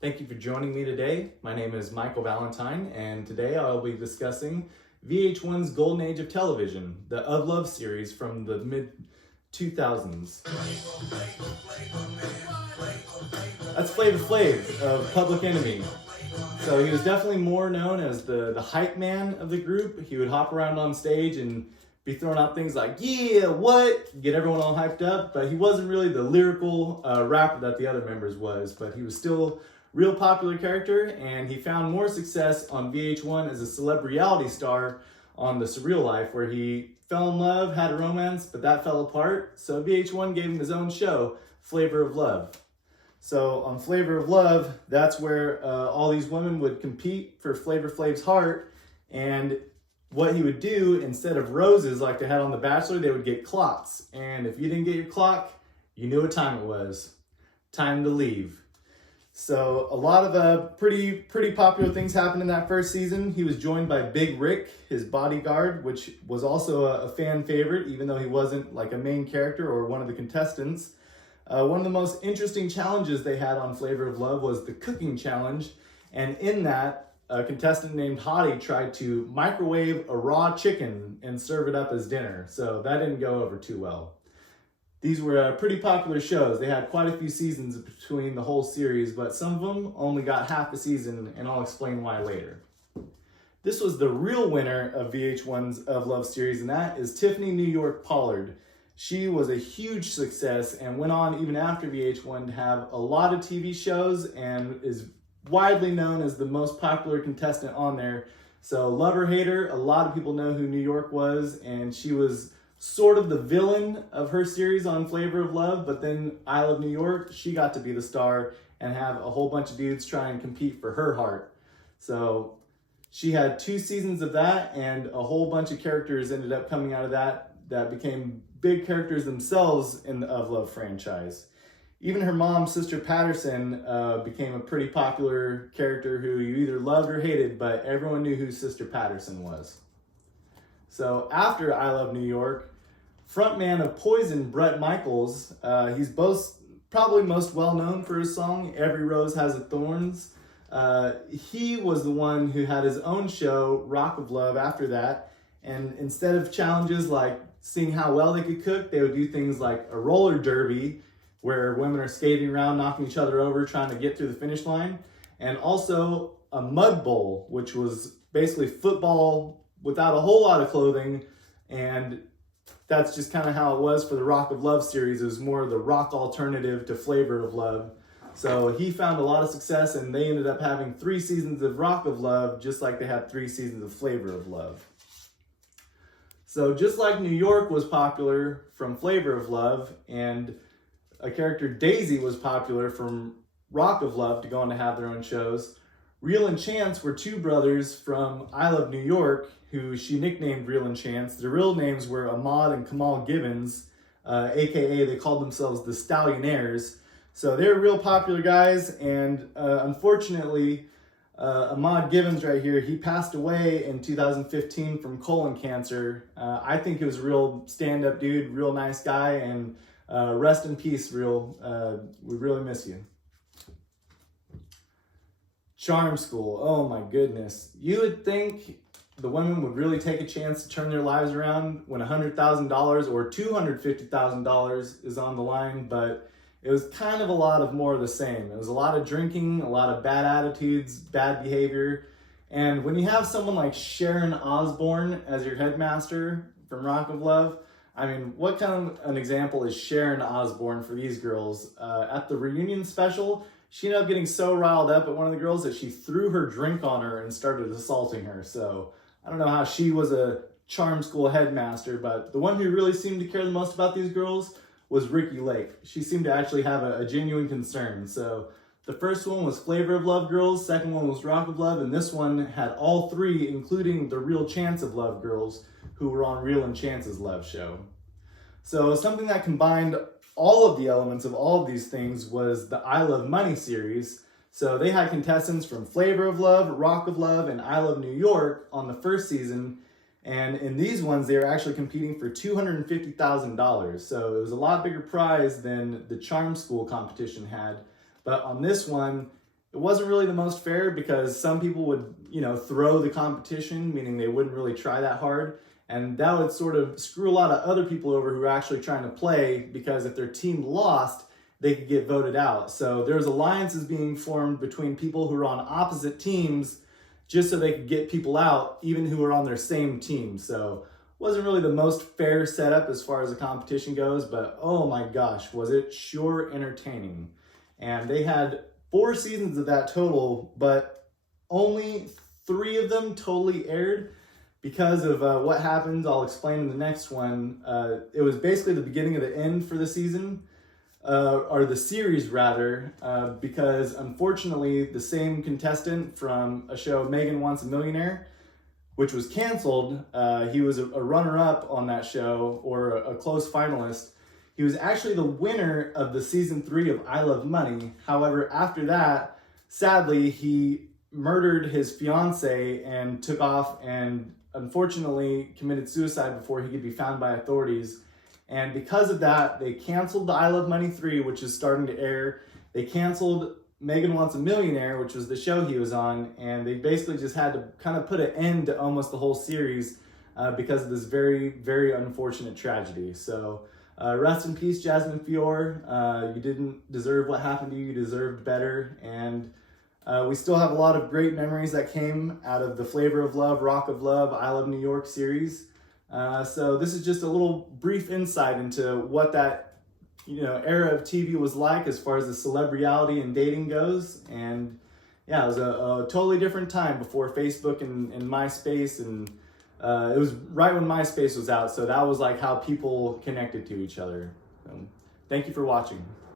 Thank you for joining me today. My name is Michael Valentine, and today I'll be discussing VH1's Golden Age of Television, the Of Love series from the mid-2000s. That's Flavor Flav of Public Enemy. So he was definitely more known as the hype man of the group. He would hop around on stage and be throwing out things like, yeah, what? Get everyone all hyped up. But he wasn't really the lyrical rapper that the other members was, but he was still real popular character, and he found more success on VH1 as a celebrity star on The Surreal Life, where he fell in love, had a romance, but that fell apart. So VH1 gave him his own show, Flavor of Love. So on Flavor of Love, that's where all these women would compete for Flavor Flav's heart, and what he would do, instead of roses like they had on The Bachelor, they would get clocks. And if you didn't get your clock, you knew what time it was. Time to leave. So a lot of pretty popular things happened in that first season. He was joined by Big Rick, his bodyguard, which was also a fan favorite, even though he wasn't like a main character or one of the contestants. One of the most interesting challenges they had on Flavor of Love was the cooking challenge. And in that, a contestant named Hottie tried to microwave a raw chicken and serve it up as dinner. So that didn't go over too well. These were pretty popular shows. They had quite a few seasons between the whole series, but some of them only got half a season, and I'll explain why later. This was the real winner of VH1's Of Love series, and that is Tiffany New York Pollard. She was a huge success and went on even after VH1 to have a lot of TV shows and is widely known as the most popular contestant on there. So love or hate her, a lot of people know who New York was, and she was sort of the villain of her series on Flavor of Love, but then I Love New York, she got to be the star and have a whole bunch of dudes try and compete for her heart. So she had 2 seasons of that, and a whole bunch of characters ended up coming out of that became big characters themselves in the Of Love franchise. Even her mom, Sister Patterson, became a pretty popular character who you either loved or hated, but everyone knew who Sister Patterson was. So after I Love New York, frontman of Poison, Bret Michaels, he's probably most well known for his song, Every Rose Has its Thorns. He was the one who had his own show, Rock of Love, after that. And instead of challenges like seeing how well they could cook, they would do things like a roller derby, where women are skating around, knocking each other over, trying to get through the finish line. And also a mud bowl, which was basically football without a whole lot of clothing, and that's just kind of how it was for the Rock of Love series. It was more the rock alternative to Flavor of Love. So he found a lot of success, and they ended up having 3 seasons of Rock of Love, just like they had 3 seasons of Flavor of Love. So just like New York was popular from Flavor of Love, and a character Daisy was popular from Rock of Love to go on to have their own shows, Real and Chance were 2 brothers from I Love New York, who she nicknamed Real and Chance. Their real names were Ahmad and Kamal Gibbons, aka they called themselves the Stallionaires. So they were real popular guys, and unfortunately, Ahmad Gibbons right here, he passed away in 2015 from colon cancer. I think he was a real stand-up dude, real nice guy, and rest in peace, Real. We really miss you. Charm School, oh my goodness. You would think the women would really take a chance to turn their lives around when $100,000 or $250,000 is on the line, but it was kind of a lot of more of the same. It was a lot of drinking, a lot of bad attitudes, bad behavior. And when you have someone like Sharon Osbourne as your headmaster from Rock of Love, I mean, what kind of an example is Sharon Osbourne for these girls? At the reunion special, she ended up getting so riled up at one of the girls that she threw her drink on her and started assaulting her. So I don't know how she was a charm school headmaster, but the one who really seemed to care the most about these girls was Ricky Lake. She seemed to actually have a genuine concern. So the first one was Flavor of Love girls, second one was Rock of Love, and this one had all 3, including the Real Chance of Love girls, who were on Real and Chance's Love show. So something that combined all of the elements of all of these things was the I Love Money series. So they had contestants from Flavor of Love, Rock of Love, and I Love New York on the first season. And in these ones, they were actually competing for $250,000. So it was a lot bigger prize than the Charm School competition had. But on this one, it wasn't really the most fair because some people would, throw the competition, meaning they wouldn't really try that hard. And that would sort of screw a lot of other people over who were actually trying to play, because if their team lost, they could get voted out. So there's alliances being formed between people who are on opposite teams just so they could get people out, even who are on their same team. So it wasn't really the most fair setup as far as the competition goes, but oh my gosh, was it sure entertaining. And they had 4 seasons of that total, but only 3 of them totally aired because of what happens. I'll explain in the next one. It was basically the beginning of the end for the season. Or the series rather, because unfortunately the same contestant from a show, Megan Wants a Millionaire, which was canceled, he was a runner-up on that show, or a close finalist. He was actually the winner of the season 3 of I Love Money. However, after that, sadly, he murdered his fiance and took off and unfortunately committed suicide before he could be found by authorities. And because of that, they canceled the I Love Money 3, which is starting to air. They canceled Megan Wants a Millionaire, which was the show he was on. And they basically just had to kind of put an end to almost the whole series because of this very, very unfortunate tragedy. So rest in peace, Jasmine Fior. You didn't deserve what happened to you. You deserved better. And we still have a lot of great memories that came out of the Flavor of Love, Rock of Love, I Love New York series. So this is just a little brief insight into what that, era of TV was like as far as the celebrity and dating goes. And yeah, it was a totally different time before Facebook and MySpace. And it was right when MySpace was out. So that was like how people connected to each other. Thank you for watching.